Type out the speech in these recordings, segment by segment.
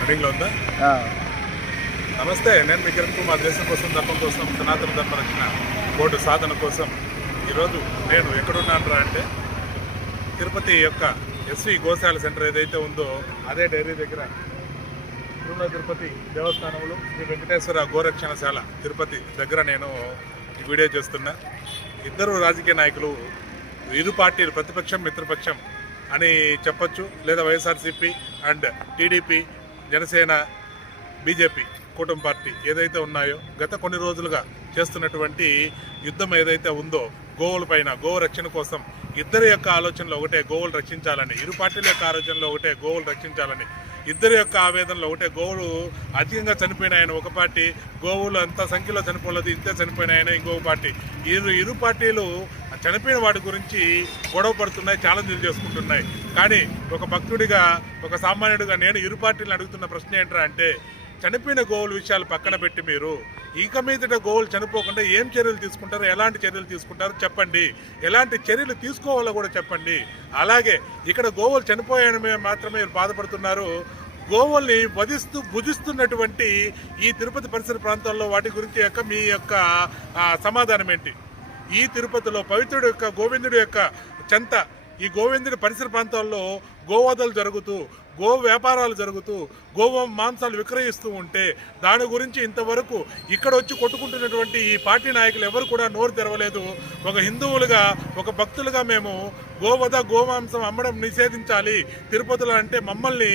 రన్నింగ్లో ఉందా? నమస్తే నేను మీ కిరణ్ కుమార్. దేశం కోసం ధర్మం కోసం సనాతన ధర్మ రక్షణ బోర్డు సాధన కోసం. ఈరోజు నేను ఎక్కడున్నాను అంటే తిరుపతి యొక్క ఎస్వి గోశాల సెంటర్ ఏదైతే ఉందో అదే డైరీ దగ్గర తిరుమల తిరుపతి దేవస్థానంలో శ్రీ వెంకటేశ్వర గోరక్షణశాల తిరుపతి దగ్గర నేను ఈ వీడియో చేస్తున్నా. ఇద్దరు రాజకీయ నాయకులు ఇరు పార్టీలు ప్రతిపక్షం మిత్రపక్షం అని చెప్పొచ్చు. లేదా YSRCP and TDP Janasena BJP కూటమి పార్టీ ఏదైతే ఉన్నాయో గత కొన్ని రోజులుగా చేస్తున్నటువంటి యుద్ధం ఏదైతే ఉందో గోవుల పైన గోవు రక్షణ కోసం ఇద్దరి యొక్క ఆలోచనలు ఒకటే గోవులు రక్షించాలని. ఇరు పార్టీల యొక్క ఆలోచనలు ఒకటే గోవులు రక్షించాలని. ఇద్దరి యొక్క ఆవేదనలు ఒకటే గోవులు అధికంగా చనిపోయినాయని ఒక పార్టీ గోవులు అంత సంఖ్యలో చనిపోలేదు ఇంతే చనిపోయినాయని ఇంకొక పార్టీ. ఇరు ఇరు పార్టీలు చనిపోయిన వాటి గురించి గొడవ పడుతున్నాయి ఛాలెంజ్లు చేసుకుంటున్నాయి. కానీ ఒక భక్తుడిగా ఒక సామాన్యుడిగా నేను ఇరు పార్టీలను అడుగుతున్న ప్రశ్న ఏంటంటే చనిపోయిన గోవుల విషయాలు పక్కన పెట్టి మీరు ఇక మీదట గోవులు చనిపోకుండా ఏం చర్యలు తీసుకుంటారు? ఎలాంటి చర్యలు తీసుకుంటారో? చెప్పండి. ఎలాంటి చర్యలు తీసుకోవాలో కూడా చెప్పండి. అలాగే ఇక్కడ గోవులు చనిపోయాయని మాత్రమే మీరు బాధపడుతున్నారు. గోవుల్ని వధిస్తూ భుజిస్తున్నటువంటి ఈ తిరుపతి పరిసర ప్రాంతాల్లో వాటి గురించి యొక్క మీ యొక్క సమాధానం ఏంటి? ఈ తిరుపతిలో పవిత్రుడు యొక్క గోవిందుడి యొక్క చెంత ఈ గోవిందుడి పరిసర ప్రాంతాల్లో గోవాదలు జరుగుతూ గో వ్యాపారాలు జరుగుతూ గోవ మాంసాలు విక్రయిస్తూ ఉంటే దాని గురించి ఇంతవరకు ఇక్కడ వచ్చి కొట్టుకుంటున్నటువంటి ఈ పార్టీ నాయకులు ఎవరు కూడా నోరు తెరవలేదు. ఒక హిందువులుగా ఒక భక్తులుగా మేము గోవధ గోమాంసం అమ్మడం నిషేధించాలి. తిరుపతిలో అంటే మమ్మల్ని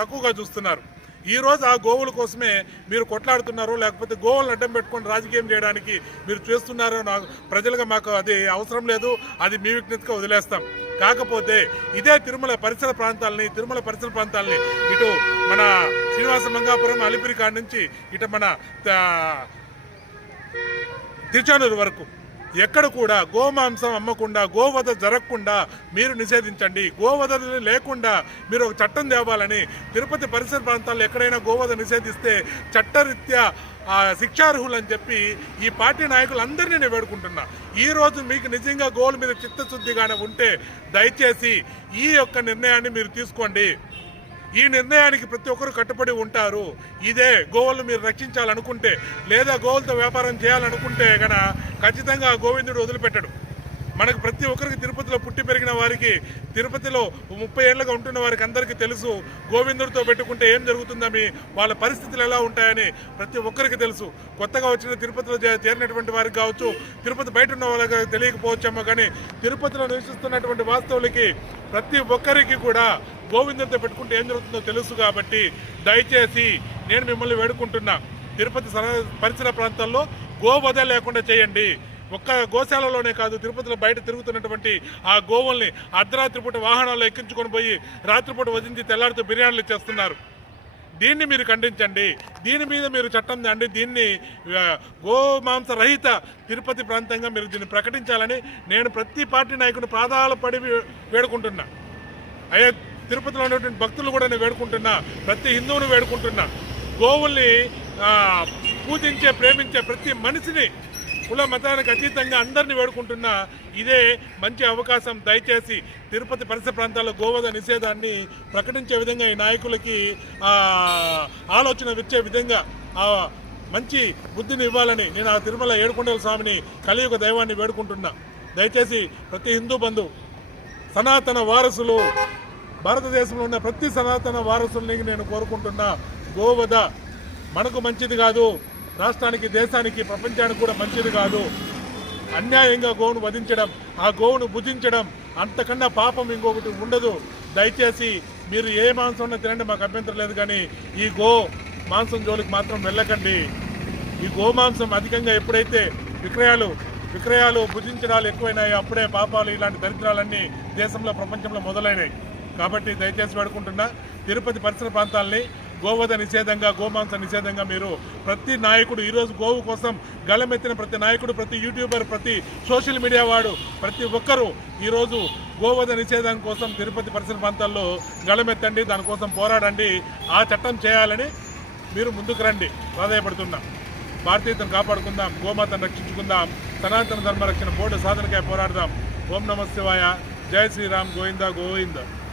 తక్కువగా చూస్తున్నారు. ఈ రోజు ఆ గోవుల కోసమే మీరు కొట్లాడుతున్నారు లేకపోతే గోవులను అడ్డం పెట్టుకొని రాజకీయం చేయడానికి మీరు చేస్తున్నారో నాకు ప్రజలుగా మాకు అది అవసరం లేదు అది మీ విజ్ఞతగా వదిలేస్తాం. కాకపోతే ఇదే తిరుమల పరిసర ప్రాంతాలని తిరుమల పరిసర ప్రాంతాలని ఇటు మన శ్రీనివాస మంగాపురం అలిపిరి కాడ నుంచి ఇటు మన తిరుచానూరు వరకు ఎక్కడ కూడా గోమాంసం అమ్మకుండా గోవధ జరగకుండా మీరు నిషేధించండి. గోవధ లేకుండా మీరు ఒక చట్టం తేవాలని తిరుపతి పరిసర ప్రాంతాల్లో ఎక్కడైనా గోవధ నిషేధిస్తే చట్టరీత్యా శిక్షార్హులు అని చెప్పి ఈ పార్టీ నాయకులందరినీ నేను వేడుకుంటున్నా. ఈరోజు మీకు నిజంగా గోల్ మీద చిత్తశుద్ధిగానే ఉంటే దయచేసి ఈ యొక్క నిర్ణయాన్ని మీరు తీసుకోండి. ఈ నిర్ణయానికి ప్రతి ఒక్కరు కట్టుబడి ఉంటారు. ఇదే గోవులను మీరు రక్షించాలనుకుంటే లేదా గోవులతో వ్యాపారం చేయాలనుకుంటే గన ఖచ్చితంగా గోవిందుడు వదిలిపెట్టడు. మనకు ప్రతి ఒక్కరికి తిరుపతిలో పుట్టి పెరిగిన వారికి తిరుపతిలో ముప్పై ఏళ్ళగా ఉంటున్న వారికి అందరికీ తెలుసు గోవిందుడితో పెట్టుకుంటే ఏం జరుగుతుందని వాళ్ళ పరిస్థితులు ఎలా ఉంటాయని ప్రతి ఒక్కరికి తెలుసు. కొత్తగా వచ్చిన తిరుపతిలో చేరినటువంటి వారికి కావచ్చు తిరుపతి బయట ఉన్న వాళ్ళకి తెలియకపోవచ్చేమో కానీ తిరుపతిలో నివసిస్తున్నటువంటి వాస్తవులకి ప్రతి ఒక్కరికి కూడా గోవిందంతో పెట్టుకుంటే ఏం జరుగుతుందో తెలుసు కాబట్టి దయచేసి నేను మిమ్మల్ని వేడుకుంటున్నా. తిరుపతి సర- పరిసర ప్రాంతాల్లో గోవధ లేకుండా చేయండి. ఒక్క గోశాలలోనే కాదు తిరుపతిలో బయట తిరుగుతున్నటువంటి ఆ గోవుల్ని అర్ధరాత్రి పూట వాహనాల్లో ఎక్కించుకొని పోయి రాత్రిపూట వదిలించి తెల్లారితో బిర్యానీలు చేస్తున్నారు దీన్ని మీరు ఖండించండి. దీని మీద మీరు చట్టం తండి దీన్ని గోమాంస రహిత తిరుపతి ప్రాంతంగా మీరు దీన్ని ప్రకటించాలని నేను ప్రతి పార్టీ నాయకుని ప్రాధాల పడి వేడుకుంటున్నా. అయ్యా తిరుపతిలో ఉన్నటువంటి భక్తులు కూడా నేను వేడుకుంటున్నా ప్రతి హిందువుని వేడుకుంటున్నా. గోవుల్ని పూజించే ప్రేమించే ప్రతి మనిషిని కుల మతానికి అతీతంగా అందరిని వేడుకుంటున్నా. ఇదే మంచి అవకాశం. దయచేసి తిరుపతి పరిసర ప్రాంతాల్లో గోవధ నిషేధాన్ని ప్రకటించే విధంగా ఈ నాయకులకి ఆలోచన ఇచ్చే విధంగా మంచి బుద్ధిని ఇవ్వాలని నేను ఆ తిరుమల ఏడుకొండల స్వామిని కలియుగ దైవాన్ని వేడుకుంటున్నా. దయచేసి ప్రతి హిందూ బంధు సనాతన వారసులు భారతదేశంలో ఉన్న ప్రతి సనాతన వారసుల్ని నేను కోరుకుంటున్నా. గోవధ మనకు మంచిది కాదు. రాష్ట్రానికి దేశానికి ప్రపంచానికి కూడా మంచిది కాదు. అన్యాయంగా గోవును వధించడం ఆ గోవును భుజించడం అంతకన్నా పాపం ఇంకొకటి ఉండదు. దయచేసి మీరు ఏ మాంసం తినండి మాకు అభ్యంతరం లేదు కానీ ఈ గో మాంసం జోలికి మాత్రం వెళ్ళకండి. ఈ గోమాంసం అధికంగా ఎప్పుడైతే విక్రయాలు విక్రయాలు భుజించడాలు ఎక్కువైనాయి అప్పుడే పాపాలు ఇలాంటి దరిద్రాలన్నీ దేశంలో ప్రపంచంలో మొదలైనాయి. కాబట్టి దయచేసి వేడుకుంటున్నా తిరుపతి పరిసర ప్రాంతాలని గోవధ నిషేధంగా గోమాంస నిషేధంగా మీరు ప్రతి నాయకుడు ఈరోజు గోవు కోసం గళమెత్తిన ప్రతి నాయకుడు ప్రతి యూట్యూబర్ ప్రతి సోషల్ మీడియా వాడు ప్రతి ఒక్కరూ ఈరోజు గోవధ నిషేధం కోసం తిరుపతి పరిసర ప్రాంతాల్లో గళమెత్తండి దానికోసం పోరాడండి ఆ చట్టం చేయాలని మీరు ముందుకు రండి. ప్రాధాయపడుతున్నాం. భారతీయతను కాపాడుకుందాం గోమాతను రక్షించుకుందాం సనాతన ధర్మ రక్షణ బోర్డు సాధనకై పోరాడదాం. ఓం నమ శివాయ. జై శ్రీరామ్ గోవింద గోవింద.